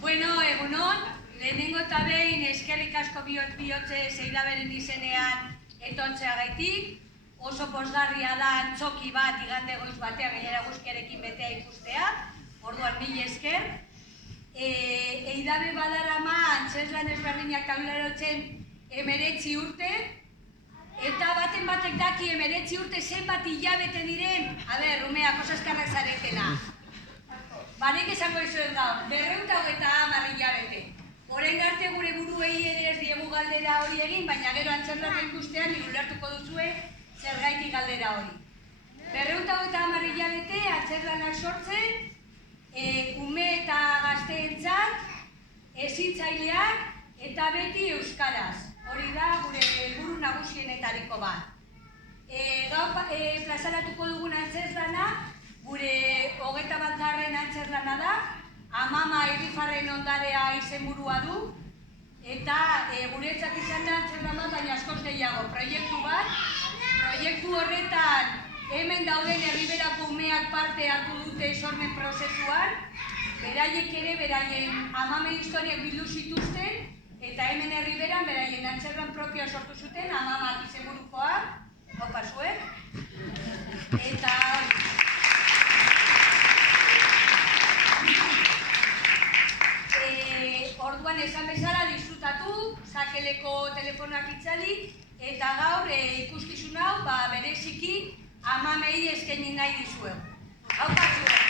Bueno, egunon, lehenengo eta behin eskerrik asko bihotze zeidaberen izenean etortzeagaitik. Oso pozgarria da antzoki bat igande goiz batean gainera guztiarekin betea ikustea. Orduan mila esker. Eidabe badarama antzeslan ezberdinak tabularotzen 19 urte. Eta baten batek daki 19 urte zenbat hilabete diren. Rumeak oso eskerrak zaretela. Banek esango izuen gaur, 250 hilabete. Orain arte gure buruei ere ez diegu galdera hori egin, baina gero antzerlan ikustean ulertuko duzue zergaitik galdera hori. 250 hilabete antzerlanak sortzen, ume eta gazteentzat, hezitzaileak eta beti euskaraz. Hori da gure helburu nagusienetariko bat. Gaur plazaratuko dugun antzerlana, gure 21. antzerlana da, Amama Irrifarren ondarea izenburua du, eta guretzat izan da antzerlan bat, baina askoz gehiago, proiektu bat. Proiektu horretan hemen dauden herriberako umeak parte hartu dute sormen prozesuan, beraiek ere beraien amamen historiak bildu zituzten, eta hemen herriberan beraien antzerlan propioa sortu zuten, Amamak izenburukoa, haupa zuek. Eta orduan esan bezala disfrutatu, sakeleko telefonoak itzali, eta gaur ikuskizun hau bereziki amamei eskaini nahi dizuegu. Haupa zuek!